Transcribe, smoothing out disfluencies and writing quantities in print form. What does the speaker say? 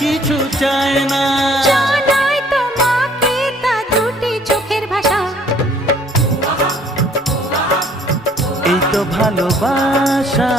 কিছু চায় না। জানাই তোমাকে তা দুটি চোখের ভাষা। এই তো ভালোবাসা।